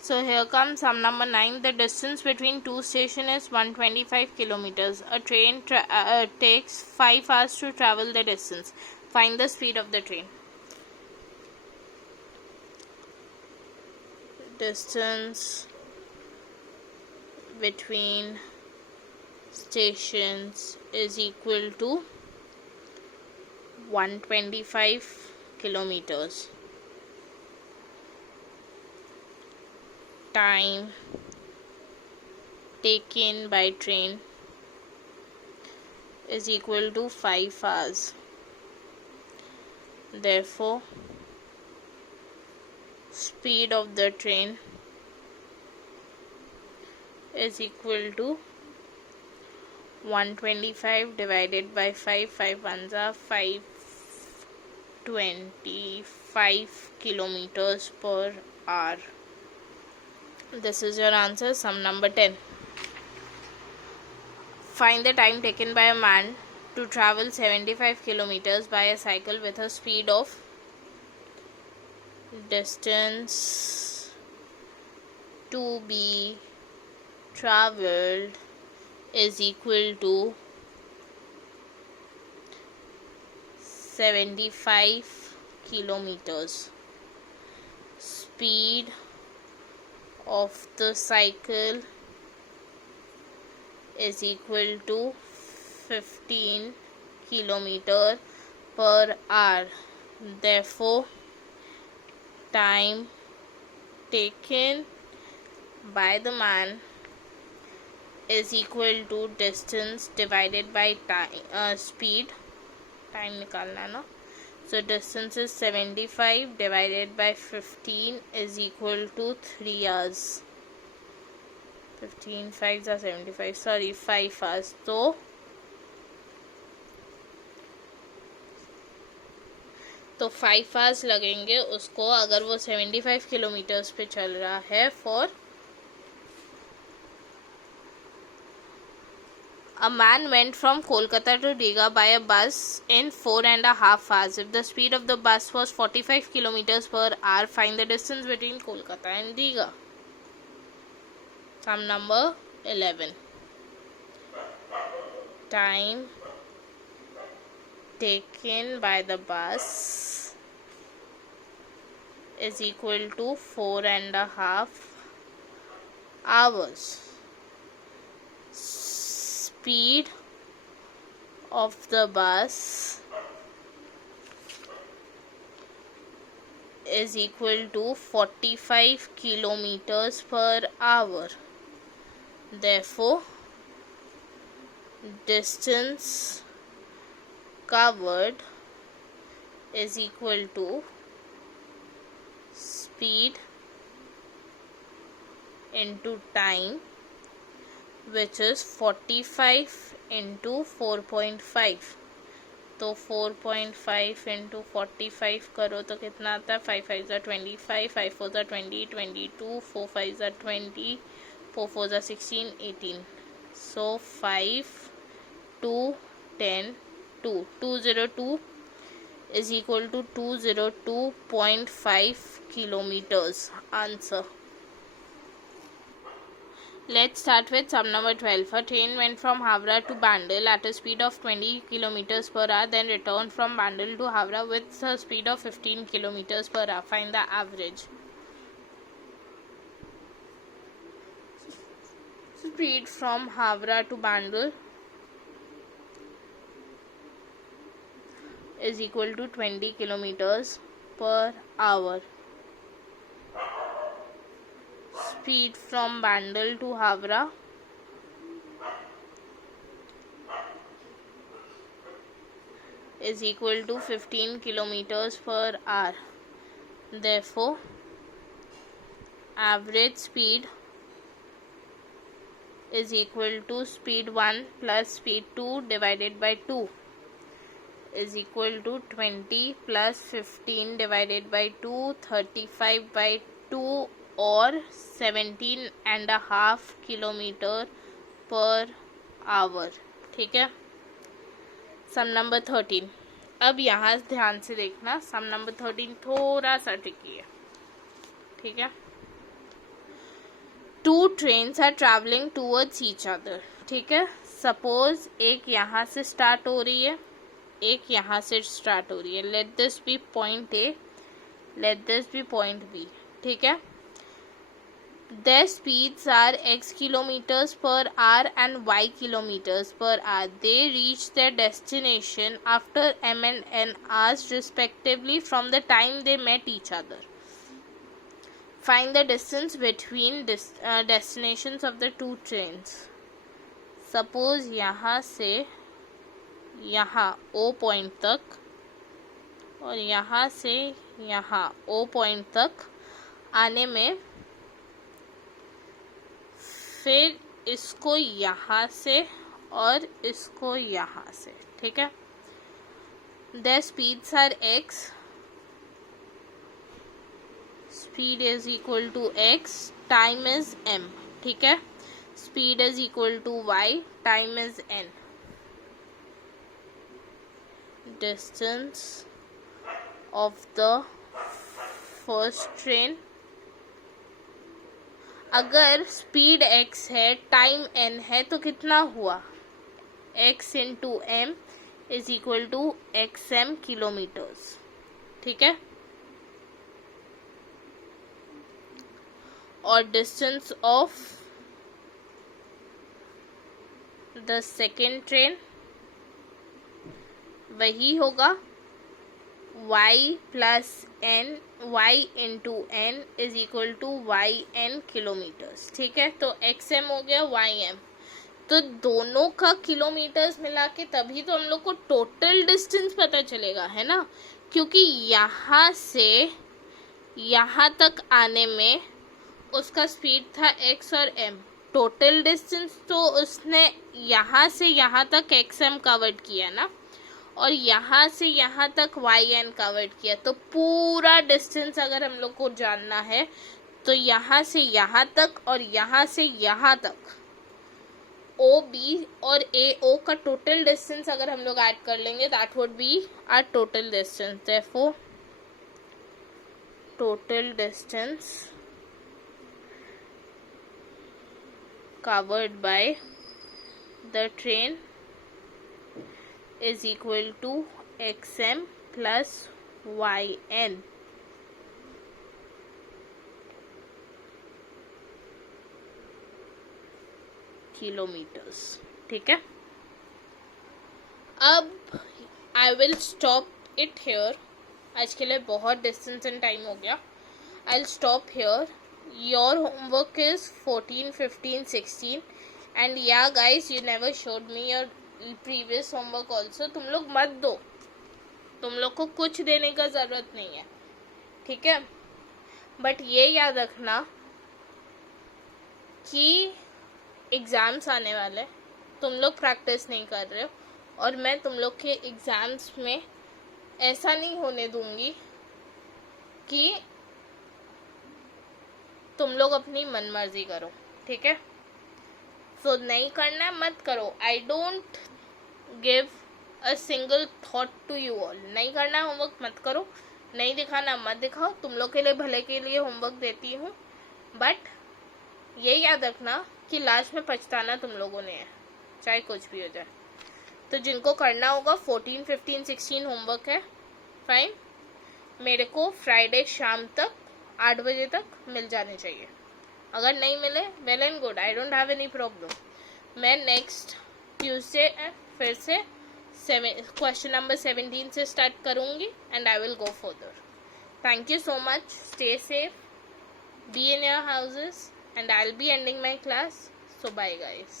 So here comes sum number 9. The distance between two stations is 125 kilometers. A train takes 5 hours to travel the distance. Find the speed of the train. Distance between stations is equal to 125 kilometers. Time taken by train is equal to 5 hours. Therefore, speed of the train is equal to 125 divided by 5. 5 ones are 525 kilometers per hour. This is your answer, sum number 10. Find the time taken by a man to travel 75 kilometers by a cycle with a speed of distance to be traveled is equal to 75 kilometers. Speed of the cycle is equal to 15 kilometer per hour. Therefore, time taken by the man is equal to distance divided by time, speed. Time निकालना है ना. So distance is 75 divided by 15 is equal to 3 hours. 15 5s are 75. Sorry, 5 hours. तो 5 hours लगेंगे उसको अगर वो 75 kilometres पे चल रहा है for A man went from Kolkata to Digha by a bus in 4.5 hours. If the speed of the bus was 45 kilometers per hour, find the distance between Kolkata and Digha. Sum number 11. Time taken by the bus is equal to 4.5 hours. Speed of the bus is equal to 45 kilometers per hour. Therefore, distance covered is equal to speed into time, which is 45 into 4.5. तो 4.5 into 45 करो तो कितना आता है. 5 5s are 25, 5 4s are 20, 22, 4 5s are 20, 4 4s are 16, 18. So 5 2 10 2 202 is equal to 202.5 kilometers. Answer. Let's start with sum number 12. A train went from Havra to Bandel at a speed of 20 kilometers per hour, then returned from Bandel to Havra with a speed of 15 kilometers per hour. Find the average. Speed from Havra to Bandel is equal to 20 kilometers per hour. Speed from Bandel to Havra is equal to 15 kilometers per hour. Therefore, average speed is equal to speed 1 plus speed 2 divided by 2 is equal to 20 plus 15 divided by 2, 35 by 2 और 17.5 kilometre per hour. ठीक है. सम number 13. अब यहाँ ध्यान से देखना, सम number 13 थोड़ा सा ट्रिकी है. ठीक है. Two trains are travelling towards each other, ठीक है। सपोज एक यहाँ से स्टार्ट हो रही है, एक यहाँ से स्टार्ट हो रही है। Let this be point A, let this be point B, ठीक है। Their speeds are x kilometers per hour and y kilometers per hour. They reach their destination after m and n hours respectively from the time they met each other. Find the distance between destinations of the two trains. Suppose यहाँ से यहाँ O point तक और यहाँ से यहाँ O point तक आने में फिर इसको यहाँ से और इसको यहाँ से, ठीक है। Their speeds are x, speed is equal to x, time is m, ठीक है। Speed is equal to y, time is n. Distance of the first train, अगर स्पीड x है, टाइम n है, तो कितना हुआ? x into m is equal to xm kilometres, ठीक है। और distance of the second train वही होगा y plus n, y into n is equal to y n kilometres, ठीक है। तो xm हो गया ym, तो दोनों का किलोमीटर्स मिला के तभी तो हम लोग को टोटल डिस्टेंस पता चलेगा, है ना। क्योंकि यहाँ से यहाँ तक आने में उसका स्पीड था x और m, टोटल डिस्टेंस तो उसने यहाँ से यहाँ तक xm कवर्ड किया ना, और यहाँ से यहाँ तक yn कवर्ड किया। तो पूरा डिस्टेंस अगर हम लोग को जानना है तो यहाँ से यहाँ तक और यहाँ से यहाँ तक OB और AO का टोटल डिस्टेंस अगर हम लोग ऐड कर लेंगे, that would be our total distance. Therefore total distance covered by the train is equal to xm plus yn. Kilometres, ठीक है। अब I will stop it here, आज के लिए बहुत डिस्टेंस एंड टाइम हो गया। I will stop here. Your homework is 14, 15, 16 and yeah guys you never showed me your previous homework also. तुम लोग मत दो, तुम लोग को कुछ देने का ज़रूरत नहीं है, ठीक है। बट ये याद रखना कि एग्ज़ाम्स आने वाले, तुम लोग प्रैक्टिस नहीं कर रहे हो, और मैं तुम लोग के एग्ज़ाम्स में ऐसा नहीं होने दूंगी कि तुम लोग अपनी मनमर्जी करो, ठीक है। सो नहीं करना है मत करो। I don't give a single thought to you all. नहीं करना होमवर्क मत करो, नहीं दिखाना मत दिखाओ। तुम लोग के लिए भले के लिए होमवर्क देती हूँ, बट ये याद रखना कि लास्ट में पछताना तुम लोगों ने है, चाहे कुछ भी हो जाए। तो जिनको करना होगा 14, 15, 16 होमवर्क है, फाइन। मेरे को फ्राइडे शाम तक 8 बजे तक मिल जाने चाहिए। अगर नहीं मिले well and good, I don't have any problem. मैं नेक्स्ट ट्यूसडे फिर से क्वेश्चन नंबर 17 से स्टार्ट करूँगी and I will go further. Thank you so much, stay safe, be in your houses, and I'll be ending my class. So bye guys.